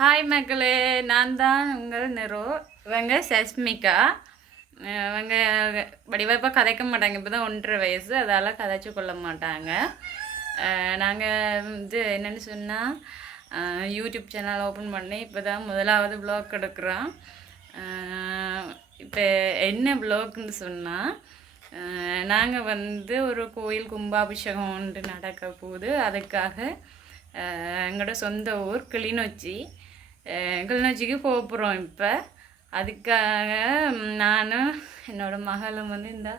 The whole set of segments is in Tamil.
ஹாய் மக்களே, நான் தான் உங்கள் நிரோ. இவங்க சஸ்மிகா. இவங்க வடிவாக கதைக்க மாட்டாங்க. இப்போ தான் 1.5 வயசு, அதால் கதைச்சி கொள்ள மாட்டாங்க. நாங்கள் என்னென்னு சொன்னால் யூடியூப் சேனல் ஓப்பன் பண்ணி இப்போ தான் முதலாவது வ்ளாக் எடுக்கிறோம். இப்போ என்ன வ்ளாக்னு சொன்னால் நாங்கள் ஒரு கோயில் கும்பாபிஷேகம் ஒன்று நடக்க போகுது. அதுக்காக எங்களோட சொந்த ஊர் கிளிநொச்சிக்கு போகிறோம். இப்போ அதுக்காக நானும் என்னோடய மகளும் இந்த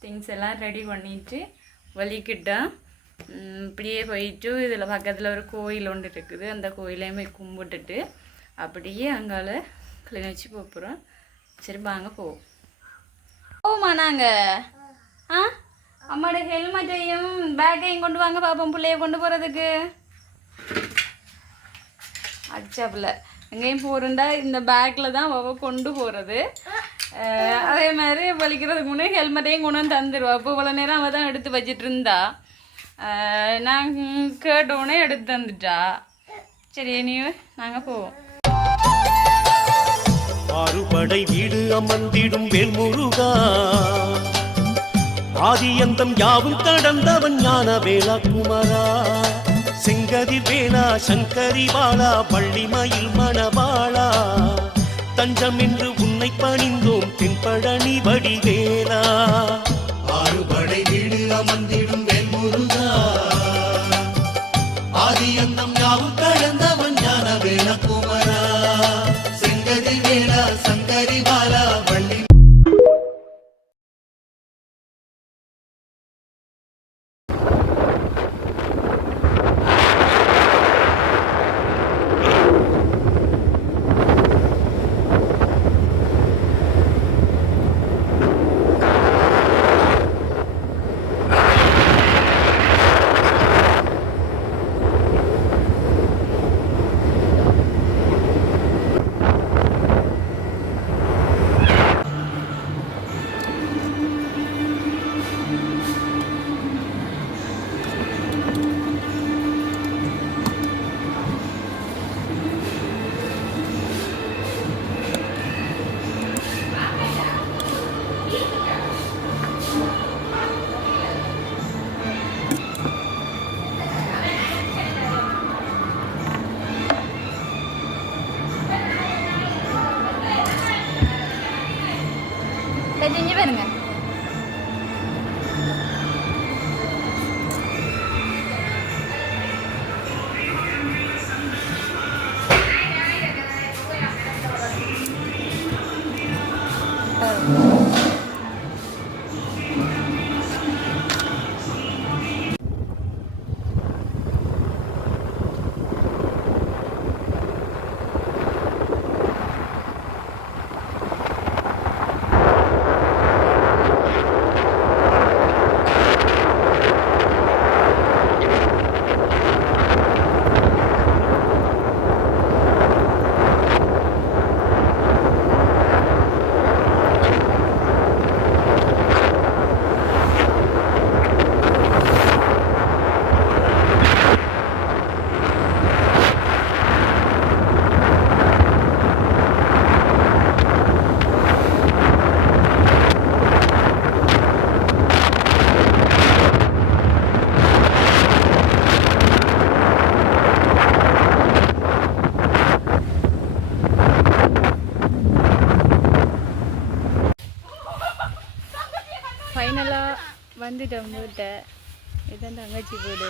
திங்ஸ் எல்லாம் ரெடி பண்ணிட்டு வலிக்கிட்டோம். இப்படியே போயிட்டு இதில் பக்கத்தில் ஒரு கோயில் ஒன்று இருக்குது. அந்த கோயிலையுமே கும்பிட்டுட்டு அப்படியே அங்கால கிளிநொச்சி போகிறோம். சரி வாங்க போவோமா நாங்கள். அம்மாவோட ஹெல்மெட்டையும் பேக்கையும் கொண்டு வாங்க பாப்போம், பிள்ளைய கொண்டு போகிறதுக்கு. அச்சாப்பில் எங்கேயும் போகிறண்டா இந்த பேக்கில் தான் கொண்டு போகிறது. அதே மாதிரி வலிக்கிறதுக்கு முன்னே ஹெல்மெட்டையும் கொண்டு வந்து தந்துடுவா. அப்போ இவ்வளோ நேரம் அவள் தான் எடுத்து வச்சிட்டு இருந்தா. நான் கேட்டோடனே எடுத்து தந்துட்டா. சரி நீ நாங்கள் போவோம். ஆறுபடை வீடு அமர்ந்திடும் வேல்முருகா, ஆதியந்தம் யாவும் கடந்தவன் ஞான வேளா குமரா, செங்கதிர் வேளா சங்கரி வாழா பள்ளிமயில் மணவாளா, தஞ்சம் என்று உன்னை பணிந்தோம் தென்பழனி வடிவேலா. ஆறுபடை வீடு அமர்ந்திடும் வேல்முருகா, ஆதியந்தம் யாவும் கடந்தவன் ஞான வேளா குமரா, செங்கதிர் வேளா சங்கரி வாழா பள்ளி. செஞ்சு பாருங்க. ஃபைனலாக வந்துட்டோம் வீட்டை. இதுதான் தங்கச்சி வீடு.